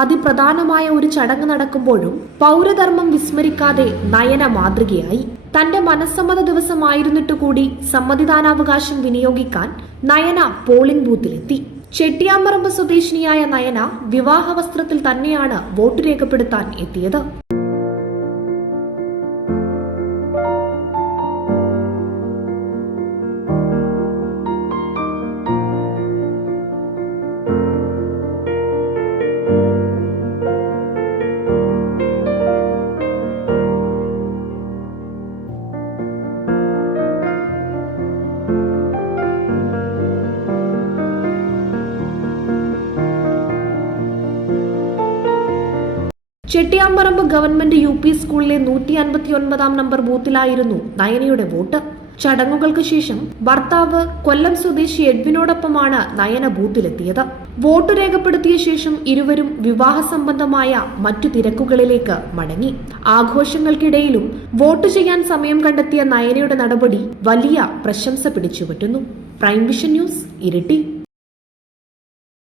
അതിപ്രധാനമായ ഒരു ചടങ്ങ് നടക്കുമ്പോഴും പൗരധർമ്മം വിസ്മരിക്കാതെ നയന മാതൃകയായി. തന്റെ മനസ്സമ്മത ദിവസമായിരുന്നിട്ട് കൂടി സമ്മതിദാനാവകാശം വിനിയോഗിക്കാൻ നയന പോളിംഗ് ബൂത്തിലെത്തി. ചെട്ടിയാമ്പറമ്പ് സ്വദേശിനിയായ നയന വിവാഹ വസ്ത്രത്തിൽ തന്നെയാണ് വോട്ട് രേഖപ്പെടുത്താൻ എത്തിയത്. ചെട്ടിയാമ്പറമ്പ് ഗവൺമെന്റ് UP സ്കൂളിലെ 159 നമ്പർ ബൂത്തിലായിരുന്നു നയനയുടെ വോട്ട്. ചടങ്ങുകൾക്ക് ശേഷം ഭർത്താവ് കൊല്ലം സ്വദേശി എഡ്വിനോടൊപ്പമാണ് നയന ബൂത്തിലെത്തിയത്. വോട്ട് രേഖപ്പെടുത്തിയ ശേഷം ഇരുവരും വിവാഹ സംബന്ധമായ മറ്റു തിരക്കുകളിലേക്ക് മടങ്ങി. ആഘോഷങ്ങൾക്കിടയിലും വോട്ട് ചെയ്യാൻ സമയം കണ്ടെത്തിയ നയനയുടെ നടപടി വലിയ പ്രശംസ പിടിച്ചുപറ്റുന്നു. Prime vision news, Iritty.